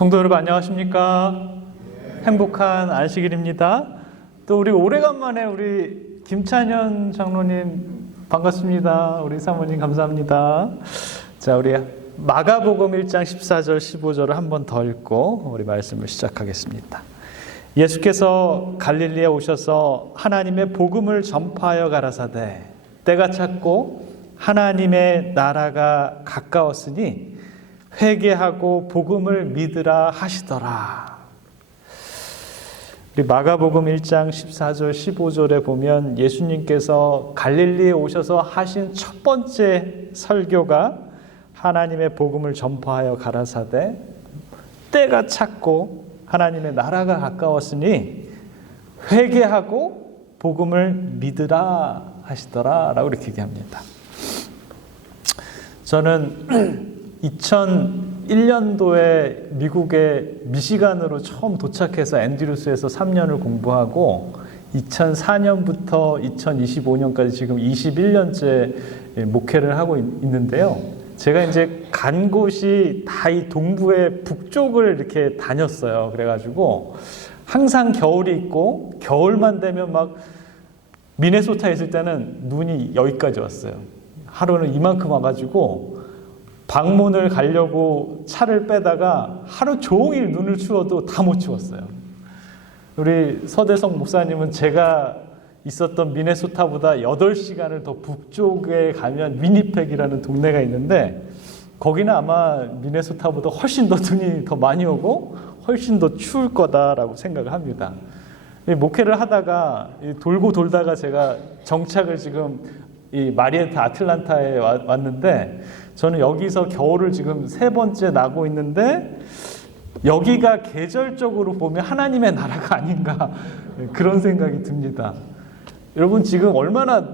성도 여러분 안녕하십니까? 행복한 안식일입니다. 또 우리 오래간만에 우리 김찬현 장로님 반갑습니다. 우리 사모님 감사합니다. 자, 우리 마가복음 1장 14절 15절을 한 번 더 읽고 우리 말씀을 시작하겠습니다. 예수께서 갈릴리에 오셔서 하나님의 복음을 전파하여 가라사대 때가 찼고 하나님의 나라가 가까웠으니 회개하고 복음을 믿으라 하시더라. 우리 마가복음 1장 14절 15절에 보면 예수님께서 갈릴리에 오셔서 하신 첫 번째 설교가 하나님의 복음을 전파하여 가라사대 때가 찼고 하나님의 나라가 가까웠으니 회개하고 복음을 믿으라 하시더라 라고 이렇게 얘기합니다. 저는 2001년도에 미국의 미시간으로 처음 도착해서 앤드루스에서 3년을 공부하고 2004년부터 2025년까지 지금 21년째 목회를 하고 있는데요. 제가 이제 간 곳이 다 이 동부의 북쪽을 이렇게 다녔어요. 그래가지고 항상 겨울이 있고 겨울만 되면 막 미네소타에 있을 때는 눈이 여기까지 왔어요. 하루는 이만큼 와가지고 방문을 가려고 차를 빼다가 하루 종일 눈을 추워도 다 못 추웠어요. 우리 서대성 목사님은 제가 있었던 미네소타보다 8시간을 더 북쪽에 가면 위니펙이라는 동네가 있는데 거기는 아마 미네소타보다 훨씬 더 눈이 더 많이 오고 훨씬 더 추울 거다라고 생각을 합니다. 목회를 하다가 돌고 돌다가 제가 정착을 지금 이 마리에타 아틀란타에 왔는데 저는 여기서 겨울을 지금 3번째 나고 있는데 여기가 계절적으로 보면 하나님의 나라가 아닌가 그런 생각이 듭니다. 여러분 지금 얼마나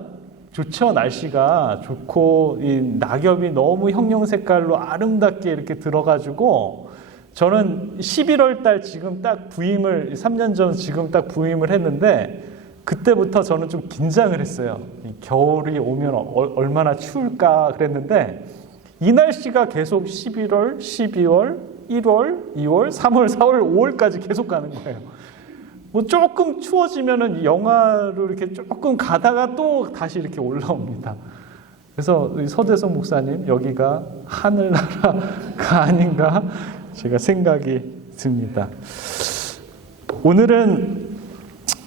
좋죠? 날씨가 좋고 이 낙엽이 너무 형형색깔로 아름답게 이렇게 들어가지고 저는 11월 달 지금 딱 부임을 3년 전 지금 딱 부임을 했는데 그때부터 저는 좀 긴장을 했어요. 겨울이 오면 얼마나 추울까 그랬는데 이 날씨가 계속 11월, 12월, 1월, 2월, 3월, 4월, 5월까지 계속 가는 거예요. 뭐 조금 추워지면은 영하로 이렇게 조금 가다가 또 다시 이렇게 올라옵니다. 그래서 서대성 목사님 여기가 하늘나라가 아닌가 제가 생각이 듭니다. 오늘은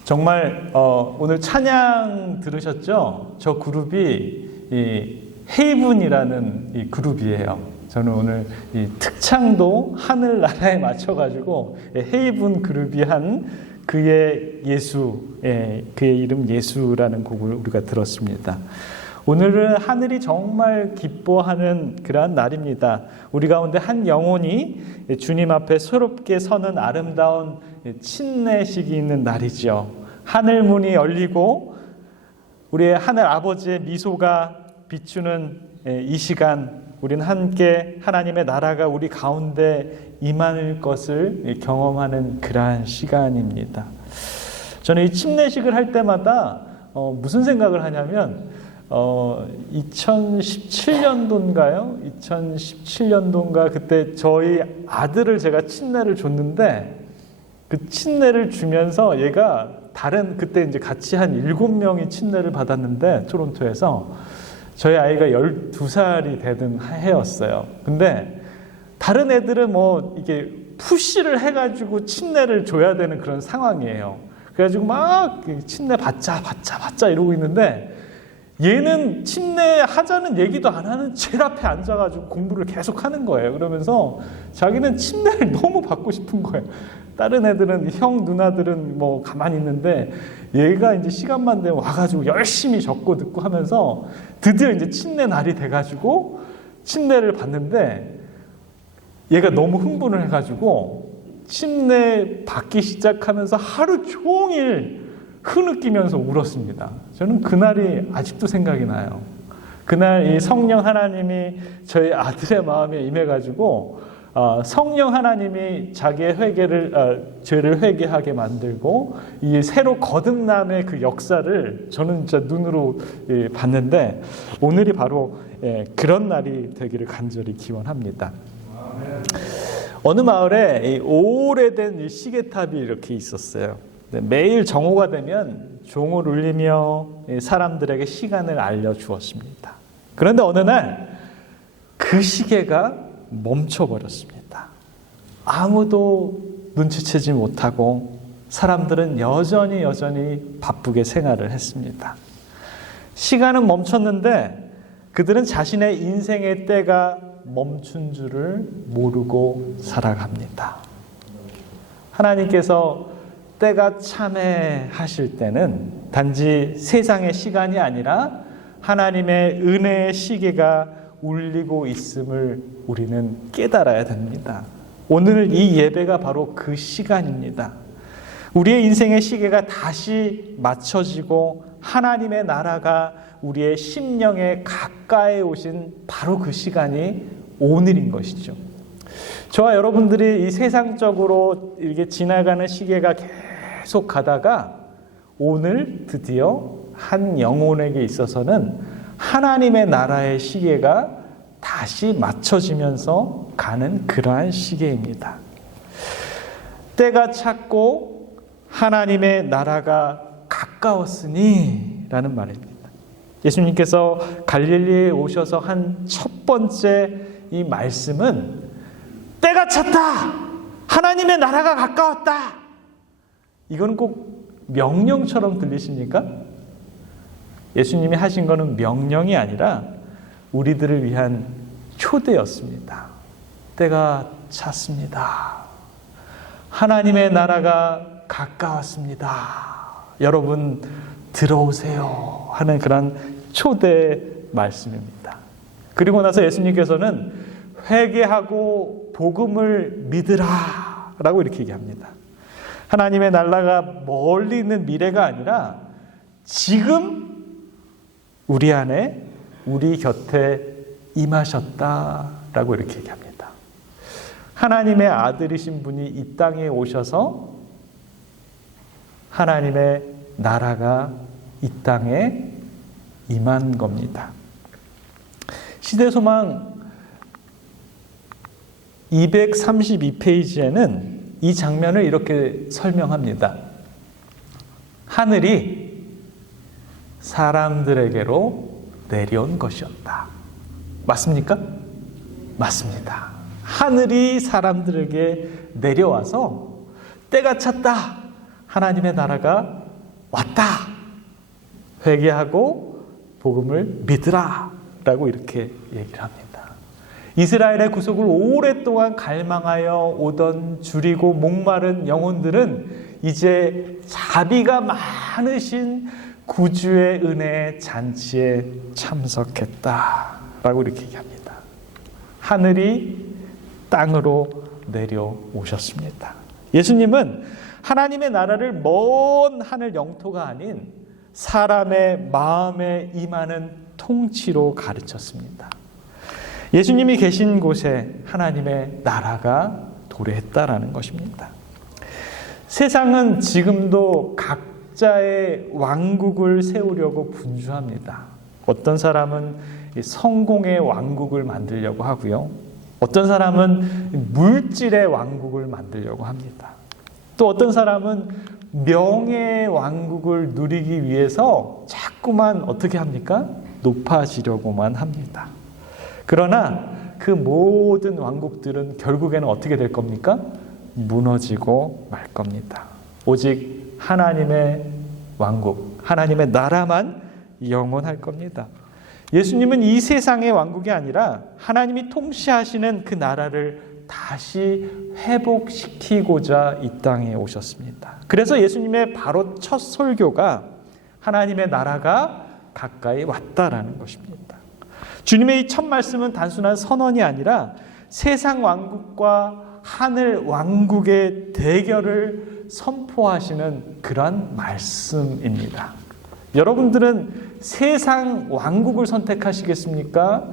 정말 오늘 찬양 들으셨죠? 저 그룹이 이 헤이븐이라는 이 그룹이에요. 저는 오늘 이 특창도 하늘나라에 맞춰가지고 헤이븐 그룹이 한 그의 예수, 그의 이름 예수라는 곡을 우리가 들었습니다. 오늘은 하늘이 정말 기뻐하는 그러한 날입니다. 우리 가운데 한 영혼이 주님 앞에 새롭게 서는 아름다운 침례식이 있는 날이죠. 하늘 문이 열리고 우리의 하늘 아버지의 미소가 비추는 이 시간 우리는 함께 하나님의 나라가 우리 가운데 임할 것을 경험하는 그러한 시간입니다. 저는 이 침례식을 할 때마다 무슨 생각을 하냐면 2017년도인가요? 2017년도인가 그때 저희 아들을 제가 침례를 줬는데 그 침례를 주면서 얘가 그때 이제 같이 한 7명이 침례를 받았는데 토론토에서 저희 아이가 12살이 되던 해였어요. 근데 다른 애들은 뭐 이게 푸시를 해가지고 침례를 줘야 되는 그런 상황이에요. 그래가지고 막 침례 받자 이러고 있는데 얘는 침례 하자는 얘기도 안 하는 제일 앞에 앉아가지고 공부를 계속 하는 거예요. 그러면서 자기는 침례를 너무 받고 싶은 거예요. 다른 애들은 형 누나들은 뭐 가만히 있는데 얘가 이제 시간만 되면 와가지고 열심히 적고 듣고 하면서 드디어 이제 침례 날이 돼가지고 침례를 받는데 얘가 너무 흥분을 해가지고 침례 받기 시작하면서 하루 종일 흐느끼면서 울었습니다. 저는 그날이 아직도 생각이 나요. 그날 이 성령 하나님이 저희 아들의 마음에 임해가지고 성령 하나님이 자기의 죄를 회개하게 만들고 이 새로 거듭남의 그 역사를 저는 진짜 눈으로 봤는데 오늘이 바로 그런 날이 되기를 간절히 기원합니다. 어느 마을에 이 오래된 이 시계탑이 이렇게 있었어요. 매일 정오가 되면 종을 울리며 사람들에게 시간을 알려주었습니다. 그런데 어느 날 그 시계가 멈춰버렸습니다. 아무도 눈치채지 못하고 사람들은 여전히 바쁘게 생활을 했습니다. 시간은 멈췄는데 그들은 자신의 인생의 때가 멈춘 줄을 모르고 살아갑니다. 하나님께서 때가 참회하실 때는 단지 세상의 시간이 아니라 하나님의 은혜의 시계가 울리고 있음을 우리는 깨달아야 됩니다. 오늘 이 예배가 바로 그 시간입니다. 우리의 인생의 시계가 다시 맞춰지고 하나님의 나라가 우리의 심령에 가까이 오신 바로 그 시간이 오늘인 것이죠. 저와 여러분들이 이 세상적으로 이렇게 지나가는 시계가 계속 가다가 오늘 드디어 한 영혼에게 있어서는 하나님의 나라의 시계가 다시 맞춰지면서 가는 그러한 시계입니다. 때가 찼고 하나님의 나라가 가까웠으니 라는 말입니다. 예수님께서 갈릴리에 오셔서 한 첫 번째 이 말씀은 때가 찼다! 하나님의 나라가 가까웠다! 이건 꼭 명령처럼 들리십니까? 예수님이 하신 것은 명령이 아니라 우리들을 위한 초대였습니다. 때가 찼습니다. 하나님의 나라가 가까웠습니다. 여러분 들어오세요 하는 그런 초대 말씀입니다. 그리고 나서 예수님께서는 회개하고 복음을 믿으라 라고 이렇게 얘기합니다. 하나님의 나라가 멀리 있는 미래가 아니라 지금 우리 안에 우리 곁에 임하셨다라고 이렇게 얘기합니다. 하나님의 아들이신 분이 이 땅에 오셔서 하나님의 나라가 이 땅에 임한 겁니다. 시대소망 232페이지에는 이 장면을 이렇게 설명합니다. 하늘이 사람들에게로 내려온 것이었다. 맞습니까? 맞습니다. 하늘이 사람들에게 내려와서 때가 찼다. 하나님의 나라가 왔다. 회개하고 복음을 믿으라 라고 이렇게 얘기를 합니다. 이스라엘의 구속을 오랫동안 갈망하여 오던 줄이고 목마른 영혼들은 이제 자비가 많으신 구주의 은혜의 잔치에 참석했다라고 이렇게 얘기합니다. 하늘이 땅으로 내려오셨습니다. 예수님은 하나님의 나라를 먼 하늘 영토가 아닌 사람의 마음에 임하는 통치로 가르쳤습니다. 예수님이 계신 곳에 하나님의 나라가 도래했다라는 것입니다. 세상은 지금도 각자의 왕국을 세우려고 분주합니다. 어떤 사람은 성공의 왕국을 만들려고 하고요. 어떤 사람은 물질의 왕국을 만들려고 합니다. 또 어떤 사람은 명예의 왕국을 누리기 위해서 자꾸만 어떻게 합니까? 높아지려고만 합니다. 그러나 그 모든 왕국들은 결국에는 어떻게 될 겁니까? 무너지고 말 겁니다. 오직 하나님의 왕국, 하나님의 나라만 영원할 겁니다. 예수님은 이 세상의 왕국이 아니라 하나님이 통치하시는 그 나라를 다시 회복시키고자 이 땅에 오셨습니다. 그래서 예수님의 바로 첫 설교가 하나님의 나라가 가까이 왔다라는 것입니다. 주님의 이 첫 말씀은 단순한 선언이 아니라 세상 왕국과 하늘 왕국의 대결을 선포하시는 그러한 말씀입니다. 여러분들은 세상 왕국을 선택하시겠습니까?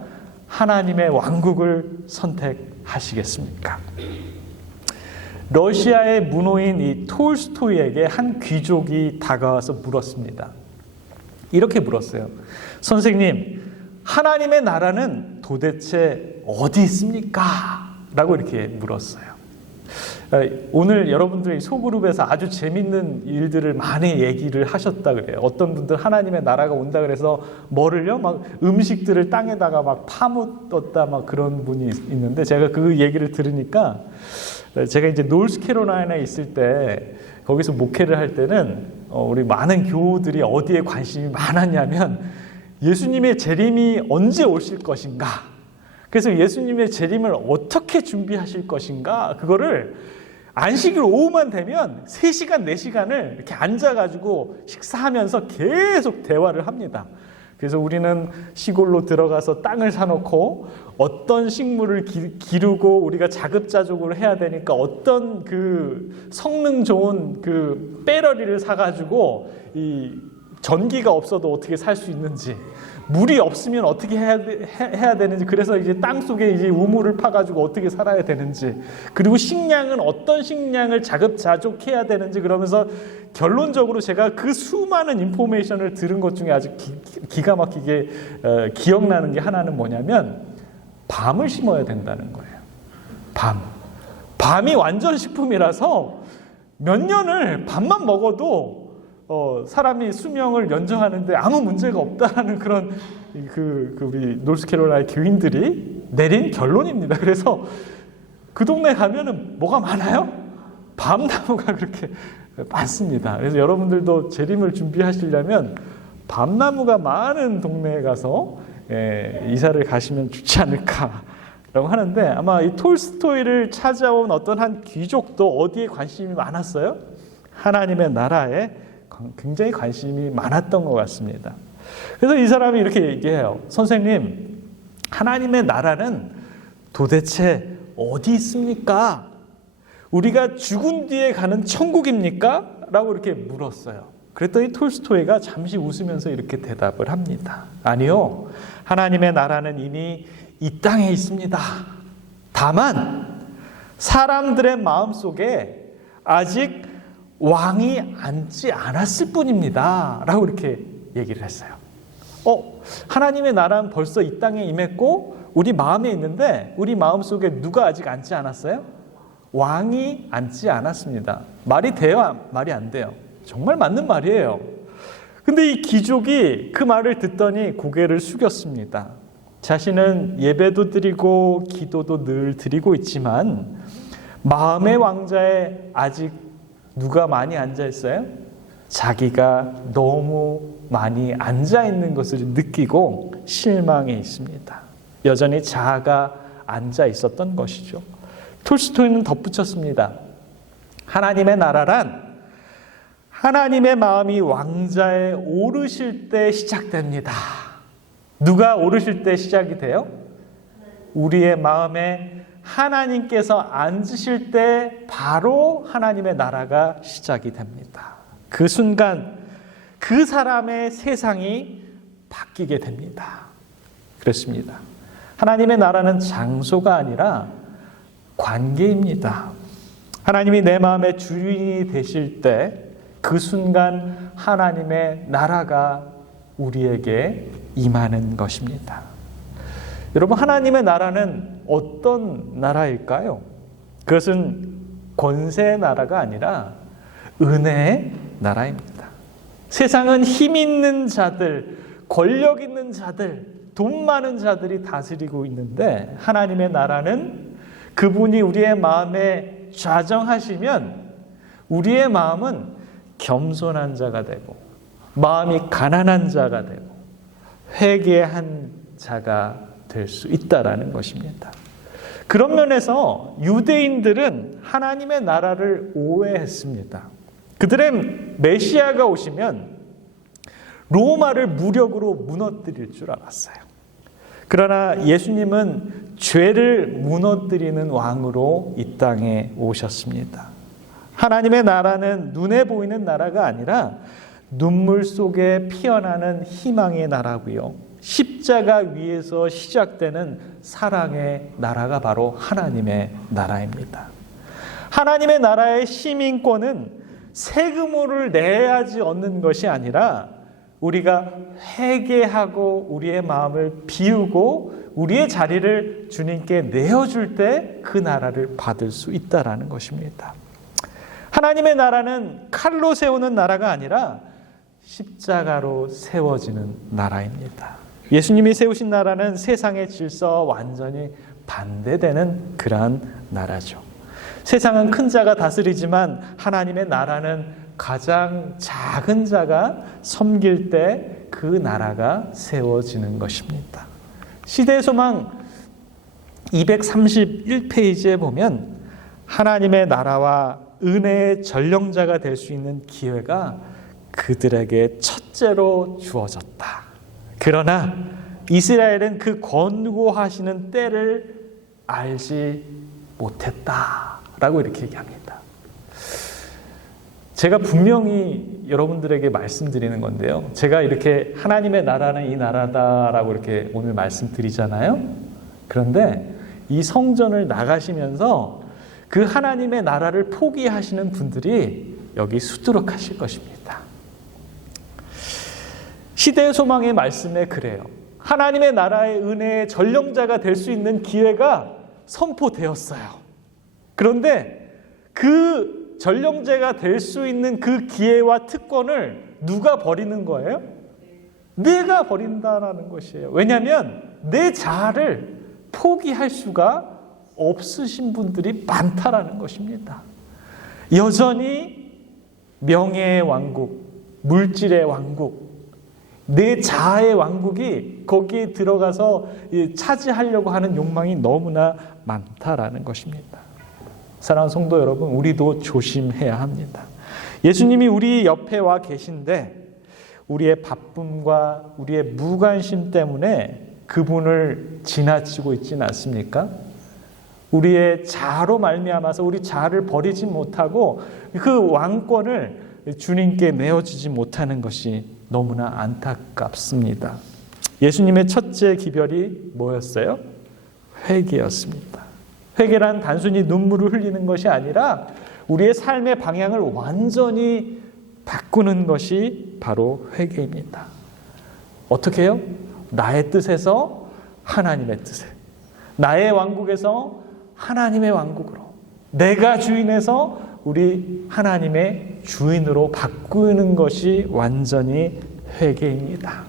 하나님의 왕국을 선택하시겠습니까? 러시아의 문호인 이 톨스토이에게 한 귀족이 다가와서 물었습니다. 이렇게 물었어요. 선생님, 하나님의 나라는 도대체 어디 있습니까? 라고 이렇게 물었어요. 오늘 여러분들이 소그룹에서 아주 재밌는 일들을 많이 얘기를 하셨다 그래요. 어떤 분들 하나님의 나라가 온다 그래서 뭐를요? 막 음식들을 땅에다가 막 파묻었다 막 그런 분이 있는데, 제가 그 얘기를 들으니까, 제가 이제 노스캐롤라이나에 있을 때 거기서 목회를 할 때는 우리 많은 교우들이 어디에 관심이 많았냐면 예수님의 재림이 언제 오실 것인가, 그래서 예수님의 재림을 어떻게 준비하실 것인가, 그거를 안식일 오후만 되면 3시간, 4시간을 이렇게 앉아가지고 식사하면서 계속 대화를 합니다. 그래서 우리는 시골로 들어가서 땅을 사놓고 어떤 식물을 기르고 우리가 자급자족으로 해야 되니까 어떤 그 성능 좋은 그 배러리를 사가지고 이 전기가 없어도 어떻게 살 수 있는지, 물이 없으면 어떻게 해야 되는지, 그래서 이제 땅 속에 이제 우물을 파가지고 어떻게 살아야 되는지, 그리고 식량은 어떤 식량을 자급자족해야 되는지, 그러면서 결론적으로 제가 그 수많은 인포메이션을 들은 것 중에 아주 기가 막히게 기억나는 게 하나는 뭐냐면 밤을 심어야 된다는 거예요. 밤이 완전 식품이라서 몇 년을 밤만 먹어도 사람이 수명을 연장하는데 아무 문제가 없다는 그런 우리 노스캐롤라이나 교인들이 내린 결론입니다. 그래서 그 동네 가면은 뭐가 많아요? 밤나무가 그렇게 많습니다. 그래서 여러분들도 재림을 준비하시려면 밤나무가 많은 동네에 가서 이사를 가시면 좋지 않을까라고 하는데, 아마 이 톨스토이를 찾아온 어떤 한 귀족도 어디에 관심이 많았어요? 하나님의 나라에 굉장히 관심이 많았던 것 같습니다. 그래서 이 사람이 이렇게 얘기해요. 선생님, 하나님의 나라는 도대체 어디 있습니까? 우리가 죽은 뒤에 가는 천국입니까? 라고 이렇게 물었어요. 그랬더니 톨스토이가 잠시 웃으면서 이렇게 대답을 합니다. 아니요, 하나님의 나라는 이미 이 땅에 있습니다. 다만 사람들의 마음속에 아직 왕이 앉지 않았을 뿐입니다. 라고 이렇게 얘기를 했어요. 하나님의 나라는 벌써 이 땅에 임했고 우리 마음에 있는데 우리 마음속에 누가 아직 앉지 않았어요? 왕이 앉지 않았습니다. 말이 돼요? 말이 안 돼요? 정말 맞는 말이에요. 근데 이 귀족이 그 말을 듣더니 고개를 숙였습니다. 자신은 예배도 드리고 기도도 늘 드리고 있지만 마음의 왕자에 아직 누가 많이 앉아 있어요? 자기가 너무 많이 앉아 있는 것을 느끼고 실망해 있습니다. 여전히 자아가 앉아 있었던 것이죠. 톨스토이는 덧붙였습니다. 하나님의 나라란 하나님의 마음이 왕자에 오르실 때 시작됩니다. 누가 오르실 때 시작이 돼요? 우리의 마음에 하나님께서 앉으실 때 바로 하나님의 나라가 시작이 됩니다. 그 순간 그 사람의 세상이 바뀌게 됩니다. 그렇습니다. 하나님의 나라는 장소가 아니라 관계입니다. 하나님이 내 마음의 주인이 되실 때 그 순간 하나님의 나라가 우리에게 임하는 것입니다. 여러분, 하나님의 나라는 어떤 나라일까요? 그것은 권세의 나라가 아니라 은혜의 나라입니다. 세상은 힘 있는 자들, 권력 있는 자들, 돈 많은 자들이 다스리고 있는데 하나님의 나라는 그분이 우리의 마음에 좌정하시면 우리의 마음은 겸손한 자가 되고 마음이 가난한 자가 되고 회개한 자가 될 수 있다라는 것입니다. 그런 면에서 유대인들은 하나님의 나라를 오해했습니다. 그들은 메시아가 오시면 로마를 무력으로 무너뜨릴 줄 알았어요. 그러나 예수님은 죄를 무너뜨리는 왕으로 이 땅에 오셨습니다. 하나님의 나라는 눈에 보이는 나라가 아니라 눈물 속에 피어나는 희망의 나라고요. 십자가 위에서 시작되는 사랑의 나라가 바로 하나님의 나라입니다. 하나님의 나라의 시민권은 세금을 내야지 얻는 것이 아니라 우리가 회개하고 우리의 마음을 비우고 우리의 자리를 주님께 내어줄 때 그 나라를 받을 수 있다라는 것입니다. 하나님의 나라는 칼로 세우는 나라가 아니라 십자가로 세워지는 나라입니다. 예수님이 세우신 나라는 세상의 질서와 완전히 반대되는 그러한 나라죠. 세상은 큰 자가 다스리지만 하나님의 나라는 가장 작은 자가 섬길 때 그 나라가 세워지는 것입니다. 시대의 소망 231페이지에 보면 하나님의 나라와 은혜의 전령자가 될 수 있는 기회가 그들에게 첫째로 주어졌다. 그러나 이스라엘은 그 권고하시는 때를 알지 못했다라고 이렇게 얘기합니다. 제가 분명히 여러분들에게 말씀드리는 건데요. 제가 이렇게 하나님의 나라는 이 나라다라고 이렇게 오늘 말씀드리잖아요. 그런데 이 성전을 나가시면서 그 하나님의 나라를 포기하시는 분들이 여기 수두룩하실 것입니다. 시대의 소망의 말씀에 그래요. 하나님의 나라의 은혜의 전령자가 될 수 있는 기회가 선포되었어요. 그런데 그 전령자가 될 수 있는 그 기회와 특권을 누가 버리는 거예요? 내가 버린다라는 것이에요. 왜냐하면 내 자아를 포기할 수가 없으신 분들이 많다라는 것입니다. 여전히 명예의 왕국, 물질의 왕국, 내 자아의 왕국이 거기에 들어가서 차지하려고 하는 욕망이 너무나 많다라는 것입니다. 사랑하는 성도 여러분, 우리도 조심해야 합니다. 예수님이 우리 옆에 와 계신데 우리의 바쁨과 우리의 무관심 때문에 그분을 지나치고 있지는 않습니까? 우리의 자아로 말미암아서 우리 자아를 버리지 못하고 그 왕권을 주님께 내어주지 못하는 것이 너무나 안타깝습니다. 예수님의 첫째 기별이 뭐였어요? 회개였습니다. 회개란 단순히 눈물을 흘리는 것이 아니라 우리의 삶의 방향을 완전히 바꾸는 것이 바로 회개입니다. 어떻게 해요? 나의 뜻에서 하나님의 뜻에, 나의 왕국에서 하나님의 왕국으로, 내가 주인에서 우리 하나님의 주인으로 바꾸는 것이 완전히 회개입니다.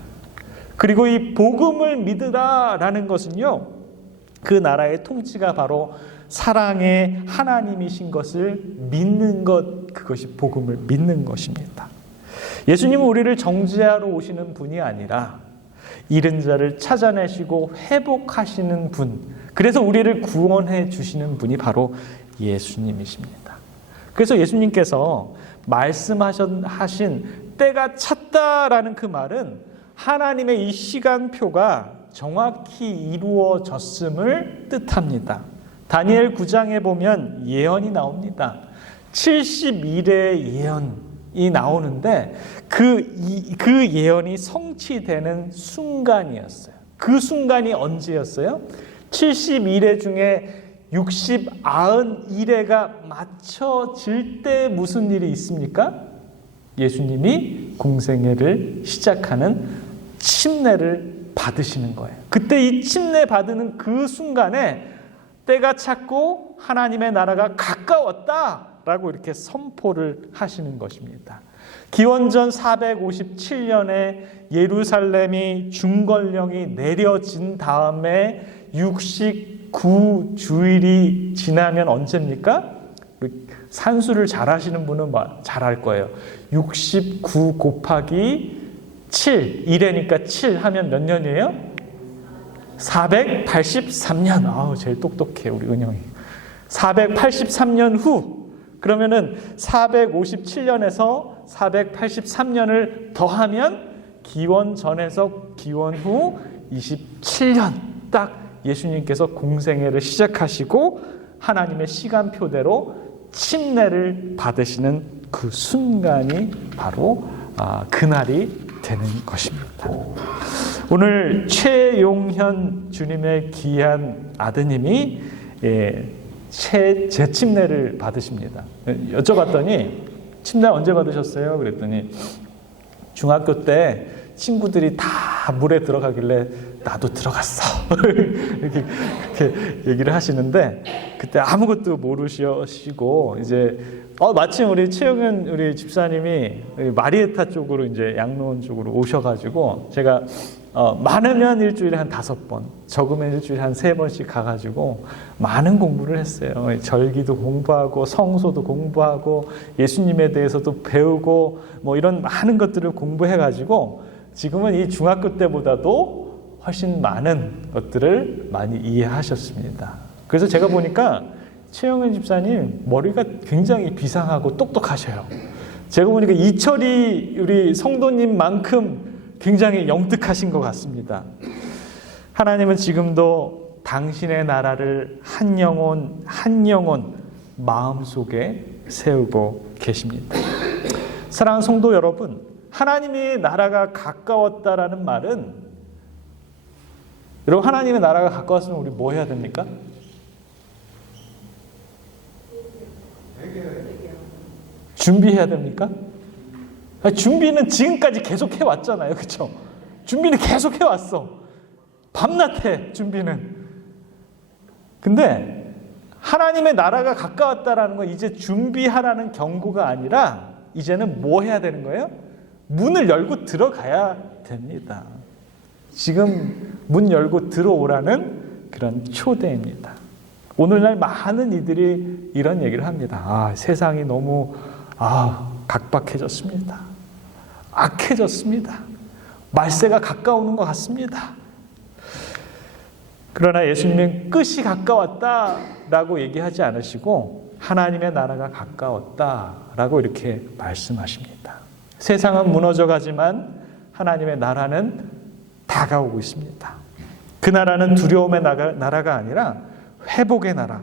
그리고 이 복음을 믿으라라는 것은요, 그 나라의 통치가 바로 사랑의 하나님이신 것을 믿는 것, 그것이 복음을 믿는 것입니다. 예수님은 우리를 정죄하러 오시는 분이 아니라 잃은 자를 찾아내시고 회복하시는 분, 그래서 우리를 구원해 주시는 분이 바로 예수님이십니다. 그래서 예수님께서 말씀하신 때가 찼다라는 그 말은 하나님의 이 시간표가 정확히 이루어졌음을 뜻합니다. 다니엘 9장에 보면 예언이 나옵니다. 70일의 예언이 나오는데 그 예언이 성취되는 순간이었어요. 그 순간이 언제였어요? 70일의 중에 90일가 맞춰질 때 무슨 일이 있습니까? 예수님이 공생애를 시작하는 침례를 받으시는 거예요. 그때 이 침례 받는 그 순간에 때가 찼고 하나님의 나라가 가까웠다라고 이렇게 선포를 하시는 것입니다. 기원전 457년에 예루살렘이 중건령이 내려진 다음에 69주일이 지나면 언제입니까? 산수를 잘 하시는 분은 잘 알 거예요. 69 곱하기 7, 1회니까 7 하면 몇 년이에요? 483년. 아우, 제일 똑똑해, 우리 은영이. 483년 후, 그러면은 457년에서 483년을 더하면 기원 전에서 기원 후 27년, 딱 예수님께서 공생애를 시작하시고 하나님의 시간표대로 침례를 받으시는 그 순간이 바로 그날이 되는 것입니다. 오늘 최용현 주님의 귀한 아드님이 재침례를 받으십니다. 여쭤봤더니 침례 언제 받으셨어요? 그랬더니 중학교 때 친구들이 다 물에 들어가길래 나도 들어갔어. 이렇게 그렇게 얘기를 하시는데 그때 아무것도 모르시고 이제 마침 우리 최영현 우리 집사님이 마리에타 쪽으로 이제 양로원 쪽으로 오셔가지고 제가 많으면 일주일에 한 5번, 적으면 일주일에 한 3번씩 가가지고 많은 공부를 했어요. 절기도 공부하고 성소도 공부하고 예수님에 대해서도 배우고 뭐 이런 많은 것들을 공부해가지고 지금은 이 중학교 때보다도 훨씬 많은 것들을 많이 이해하셨습니다. 그래서 제가 보니까 최영현 집사님 머리가 굉장히 비상하고 똑똑하셔요. 제가 보니까 이철이 우리 성도님만큼 굉장히 영특하신 것 같습니다. 하나님은 지금도 당신의 나라를 한 영혼 마음속에 세우고 계십니다. 사랑하는 성도 여러분, 하나님의 나라가 가까웠다라는 말은, 여러분 하나님의 나라가 가까웠으면 우리 뭐 해야 됩니까? 준비해야 됩니까? 준비는 지금까지 계속 해왔잖아요. 그렇죠? 준비는 계속 해왔어. 밤낮해 준비는. 근데 하나님의 나라가 가까웠다라는 건 이제 준비하라는 경고가 아니라 이제는 뭐 해야 되는 거예요? 문을 열고 들어가야 됩니다. 지금 문 열고 들어오라는 그런 초대입니다. 오늘날 많은 이들이 이런 얘기를 합니다. 세상이 너무 각박해졌습니다. 악해졌습니다. 말세가 가까우는 것 같습니다. 그러나 예수님은 끝이 가까웠다라고 얘기하지 않으시고 하나님의 나라가 가까웠다라고 이렇게 말씀하십니다. 세상은 무너져가지만 하나님의 나라는 다가오고 있습니다. 그 나라는 두려움의 나라가 아니라 회복의 나라,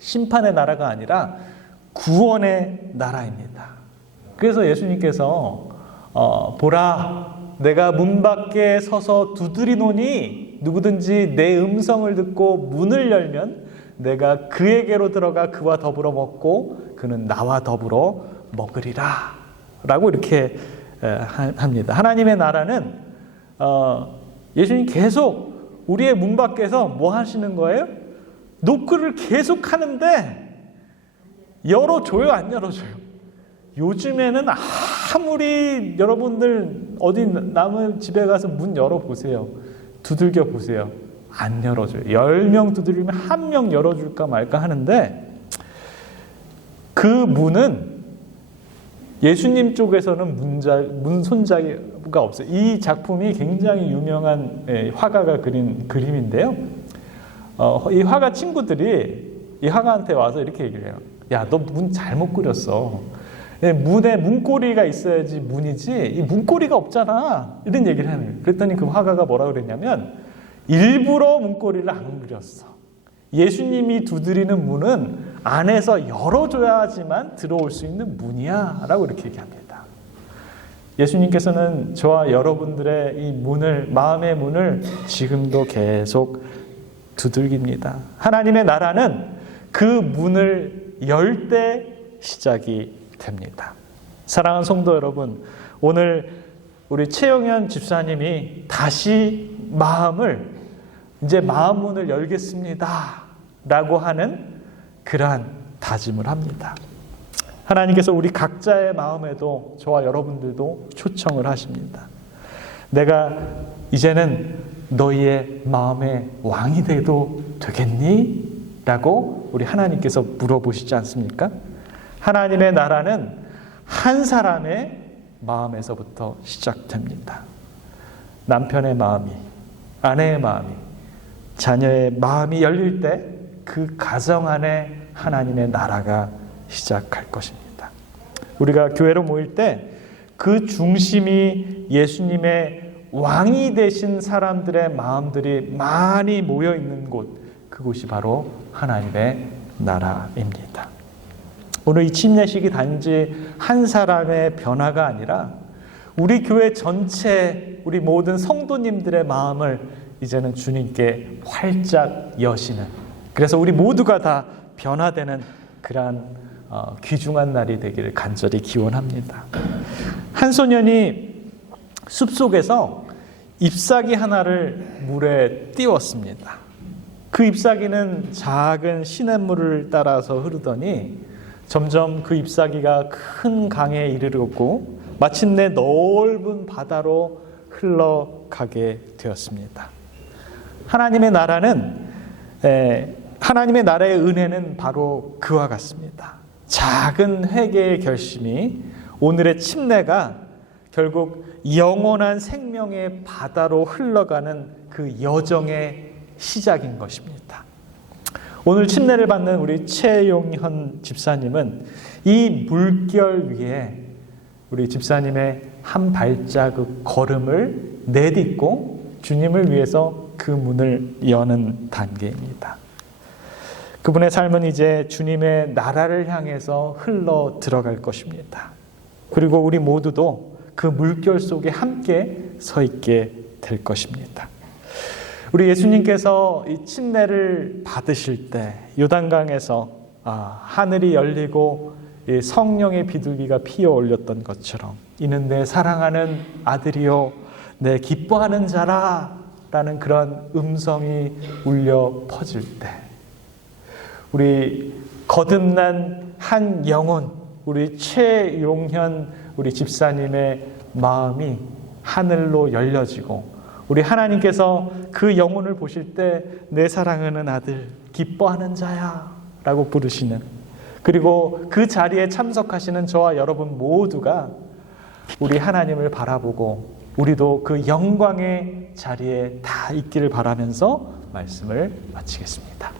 심판의 나라가 아니라 구원의 나라입니다. 그래서 예수님께서 보라, 내가 문 밖에 서서 두드리노니 누구든지 내 음성을 듣고 문을 열면 내가 그에게로 들어가 그와 더불어 먹고 그는 나와 더불어 먹으리라 라고 이렇게 합니다. 하나님의 나라는 예수님 계속 우리의 문 밖에서 뭐 하시는 거예요? 노크를 계속 하는데 열어줘요, 안 열어줘요? 요즘에는 아무리 여러분들 어디 남의 집에 가서 문 열어보세요. 두들겨 보세요. 안 열어줘요. 10명 두드리면 1명 열어줄까 말까 하는데 그 문은 예수님 쪽에서는 문 손잡이가 없어요. 이 작품이 굉장히 유명한 화가가 그린 그림인데요. 이 화가 친구들이 이 화가한테 와서 이렇게 얘기를 해요. 야, 너 문 잘못 그렸어. 문에 문고리가 있어야지 문이지 이 문고리가 없잖아. 이런 얘기를 하는 거예요. 그랬더니 그 화가가 뭐라고 그랬냐면 일부러 문고리를 안 그렸어. 예수님이 두드리는 문은 안에서 열어줘야지만 들어올 수 있는 문이야 라고 이렇게 얘기합니다. 예수님께서는 저와 여러분들의 이 문을, 마음의 문을 지금도 계속 두들깁니다. 하나님의 나라는 그 문을 열 때 시작이 됩니다. 사랑하는 성도 여러분, 오늘 우리 최영현 집사님이 다시 이제 마음 문을 열겠습니다 라고 하는 그러한 다짐을 합니다. 하나님께서 우리 각자의 마음에도 저와 여러분들도 초청을 하십니다. 내가 이제는 너희의 마음의 왕이 돼도 되겠니? 라고 우리 하나님께서 물어보시지 않습니까? 하나님의 나라는 한 사람의 마음에서부터 시작됩니다. 남편의 마음이, 아내의 마음이, 자녀의 마음이 열릴 때 그 가정 안에 하나님의 나라가 시작할 것입니다. 우리가 교회로 모일 때 그 중심이 예수님의 왕이 되신 사람들의 마음들이 많이 모여 있는 곳, 그곳이 바로 하나님의 나라입니다. 오늘 이 침례식이 단지 한 사람의 변화가 아니라 우리 교회 전체, 우리 모든 성도님들의 마음을 이제는 주님께 활짝 여시는, 그래서 우리 모두가 다 변화되는 그러한 귀중한 날이 되기를 간절히 기원합니다. 한 소년이 숲속에서 잎사귀 하나를 물에 띄웠습니다. 그 잎사귀는 작은 시냇물을 따라서 흐르더니 점점 그 잎사귀가 큰 강에 이르렀고 마침내 넓은 바다로 흘러가게 되었습니다. 하나님의 나라의 은혜는 바로 그와 같습니다. 작은 회개의 결심이 오늘의 침례가 결국 영원한 생명의 바다로 흘러가는 그 여정의 시작인 것입니다. 오늘 침례를 받는 우리 최용현 집사님은 이 물결 위에 우리 집사님의 한 발자국 걸음을 내딛고 주님을 위해서 그 문을 여는 단계입니다. 그분의 삶은 이제 주님의 나라를 향해서 흘러 들어갈 것입니다. 그리고 우리 모두도 그 물결 속에 함께 서 있게 될 것입니다. 우리 예수님께서 이 침례를 받으실 때 요단강에서 하늘이 열리고 성령의 비둘기가 피어 올렸던 것처럼 이는 내 사랑하는 아들이요 내 기뻐하는 자라 라는 그런 음성이 울려 퍼질 때 우리 거듭난 한 영혼 우리 최용현 우리 집사님의 마음이 하늘로 열려지고 우리 하나님께서 그 영혼을 보실 때 내 사랑하는 아들 기뻐하는 자야 라고 부르시는 그리고 그 자리에 참석하시는 저와 여러분 모두가 우리 하나님을 바라보고 우리도 그 영광의 자리에 다 있기를 바라면서 말씀을 마치겠습니다.